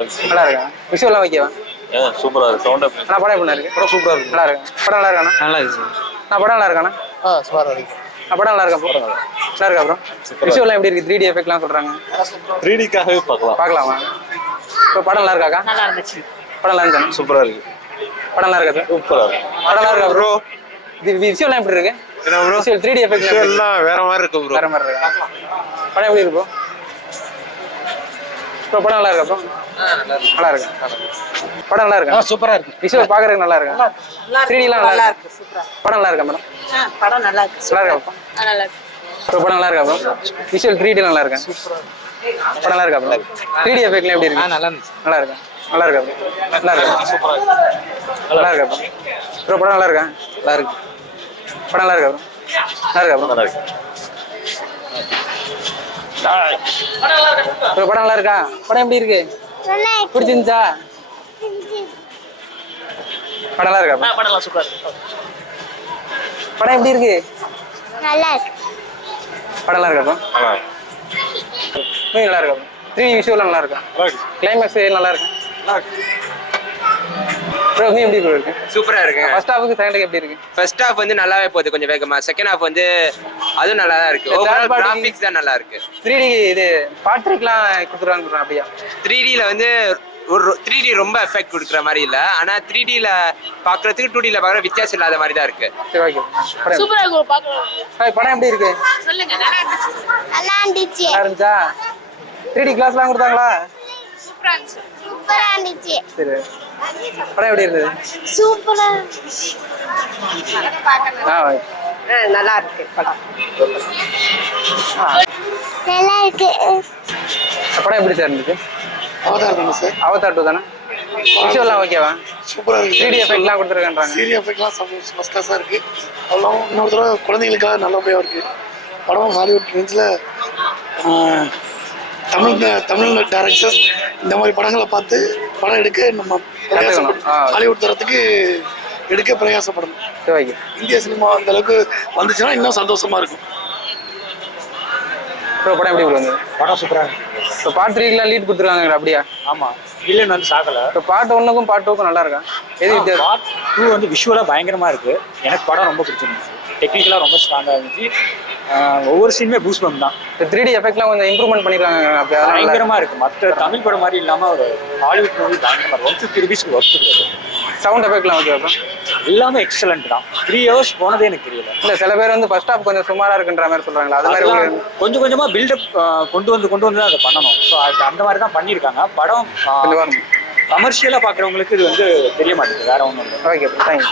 நல்லா இருக்கா? விஷுவல்லாம் ஓகேவா? சூப்பரா இருக்கு. சவுண்ட் நான் படம் எப்படி இருக்கு? படம் சூப்பரா இருக்கு. நல்லா இருக்கு. படம் நல்லா இருக்காண்ணா? நல்லா இருக்கு. நான் படம் நல்லா இருக்காண்ணா? சூப்பரா இருக்கு. படம் நல்லா இருக்கா ப்ரோ? நல்லா இருக்கா ப்ரோ? விஷுவல்லாம் எப்படி இருக்கு? 3D எஃபெக்ட்லாம் சொல்றாங்க. 3Dக்காகவே பார்க்கலாம். பார்க்கலாமா? இப்போ படம் நல்லா இருக்காக்கா? நல்லா இருந்துச்சு. படம் நல்லா இருந்துச்சு. சூப்பரா இருக்கு. படம் நல்லா இருக்கா? சூப்பரா இருக்கு. படம் நல்லா இருக்கா ப்ரோ? இது விஷுவல்லாம் எப்படி இருக்கு? என்ன ப்ரோ? விஷுவல் 3D எஃபெக்ட் எல்லாம் வேற மாதிரி இருக்கு ப்ரோ. வேற மாதிரி இருக்கா? படம் எப்படி இருக்கு ப்ரோ? ப்ரோ படம் நல்லா இருக்கா ப்ரோ? நல்லா இருக்கு. படம் நல்லா இருக்கா? சூப்பரா இருக்கு. விஷுவல் பார்க்கறதுக்கு நல்லா இருக்கா? 3Dலாம் நல்லா இருக்கு. சூப்பரா. படம் நல்லா இருக்கா மேடம்? படம் நல்லா இருக்கு. நல்லா இருக்கா? நல்லா இருக்கு. ப்ரோ படம் நல்லா இருக்கா ப்ரோ? விஷுவல் 3D நல்லா இருக்கா? படம் நல்லா இருக்கா ப்ரோ? 3D எஃபெக்ட்லாம் எப்படி இருக்கு? நல்லா இருந்துச்சு. நல்லா இருக்கா? நல்லா இருக்கா ப்ரோ? நல்லா இருக்கா? சூப்பரா இருக்கு. நல்லா இருக்கா ப்ரோ? ப்ரோ படம் நல்லா இருக்கா? நல்லா இருக்கு. படம் நல்லா இருக்கா ப்ரோ? நல்லா இருக்கா ப்ரோ? நல்லா இருக்கு. ப்ரோ படம் நல்லா இருக்கா? படம் எப்படி இருக்கு? பிடிச்சிருந்துச்சா? படம் நல்லா இருக்கா ப்ரோ? படம் சூப்பரா இருக்கு. படம் எப்படி இருக்கு? நல்லா இருக்கு. படம் நல்லா இருக்கா ப்ரோ? நல்லா மூவி நல்லா இருக்கா ப்ரோ? 3D விஷுவல் நல்லா இருக்கா? இருக்கு. கிளைமேக்ஸ் நல்லா இருக்கு. நல்லா இருக்கு. ப்ரோ மூவி எப்படி ப்ரோ இருக்கு? சூப்பரா இருக்கு. ஃபர்ஸ்ட் ஹாஃப்க்கு செகண்ட் ஹாஃப் எப்படி இருக்கு? ஃபர்ஸ்ட் ஹாஃப் வந்து நல்லாவே போகுது கொஞ்சம் வேகமா. செகண்ட் ஹாஃப் வந்து அதுவும் நல்லா தான் இருக்கு. ஓவரால் கிராபிக்ஸ் தான் நல்லா இருக்கு. 3D இது பாட்ரிக்லாம் கொடுத்துருவாங்க அப்படியா? 3Dல வந்து ஒரு 3D ரொம்ப எஃபெக்ட் கொடுக்குற மாதிரி இல்ல. ஆனா 3Dல பாக்குறதுக்கு 2Dல பாக்குற வித்தியாசம் இல்லாத மாதிரி தான் இருக்கு. சரி ஓகே. படம் சூப்பரா இருக்கு பார்க்கலாம். படம் எப்படி இருக்கு? சொல்லுங்க. நல்லா இருந்துச்சு. நல்லா இருந்துச்சு. நல்லா இருந்துச்சா? 3D கிளாஸ்லாம் கொடுத்தாங்களா? சூப்பரா இருந்துச்சு. சூப்பரா இருந்துச்சு. சரி. படம் எப்படி இருந்தது? சூப்பரா ஓகே. நல்லா இருக்கு படம். நல்லா இருக்கு. படம் எப்படி சார் இருந்துச்சு? அவதார் தானே சார்? அவதார் 2 தானே? விஷுவல்லாம் ஓகேவா? சூப்பராக இருக்குது. 3D எஃபெக்ட்லாம் கொடுத்துருக்கான்றாங்க. 3D எஃபெக்ட்லாம் ஃபஸ்ட் கிளாஸாக இருக்குது. அதெல்லாம் இன்னொரு தடவை குழந்தைங்களுக்காக நல்லபடியாக இருக்குது. படம் ஹாலிவுட் ரேஞ்சில் தமிழ் டைரக்டர்ஸ் இந்த மாதிரி படங்களை பார்த்து படம் எடுக்க நம்ம பிரயாசப்படணும். ஹாலிவுட் தரத்துக்கு எடுக்க பிரயாசப்படணும். சரி ஓகே. இந்திய சினிமா அந்த அளவுக்கு வந்துச்சுன்னா இன்னும் சந்தோஷமாக இருக்கும். ப்ரோ படம் எப்படி வந்தது? படம் சூப்பரா இருக்கு. இப்போ பார்ட் 3க்குலாம் லீட் கொடுத்துருக்காங்க அப்படியா? ஆமா. வில்லன் வந்து சாகல. இப்போ பார்ட் 1க்கும் பார்ட் 2க்கும் நல்லா இருக்கா? எது வித்தியாசம்? பார்ட் 2 வந்து விஷுவலா பயங்கரமா இருக்கு. எனக்கு படம் ரொம்ப பிடிச்சிருந்துச்சு. டெக்னிக்கலா ரொம்ப ஸ்ட்ராங்கா இருந்துச்சு. ஒவ்வொரு சீனுமே பூஸ்ட் பம்ப் தான். 3D எஃபெக்ட்லாம் கொஞ்சம் இம்ப்ரூவ்மெண்ட் பண்ணிருக்காங்க அப்படியே. பயங்கரமா இருக்கு. மற்ற தமிழ் படம் மாதிரி இல்லாம ஒரு ஹாலிவுட் மூவி பயங்கரமா 150 ரூபீஸ்க்கு ஒர்த் இருக்கு. சவுண்ட் எஃபெக்ட்லாம் ஓகே ப்ரோ? எல்லாமே எக்ஸலண்ட் தான். 3 ஹவர்ஸ் போனதே எனக்கு தெரியல. இல்ல சில பேர் வந்து ஃபர்ஸ்ட் ஹாஃப் கொஞ்சம் சுமாரா இருக்குன்ற மாதிரி சொல்றாங்களா? அது மாதிரி கொஞ்சம் கொஞ்சமா பில்டப் கொண்டு வந்து அதை பண்ணணும். ஸோ அந்த மாதிரி தான் பண்ணியிருக்காங்க. படம் கமர்ஷியலா பாக்குறவங்களுக்கு இது வந்து தெரிய மாட்டேங்குது. வேற ஒன்றும் இல்லை. Okay thank you.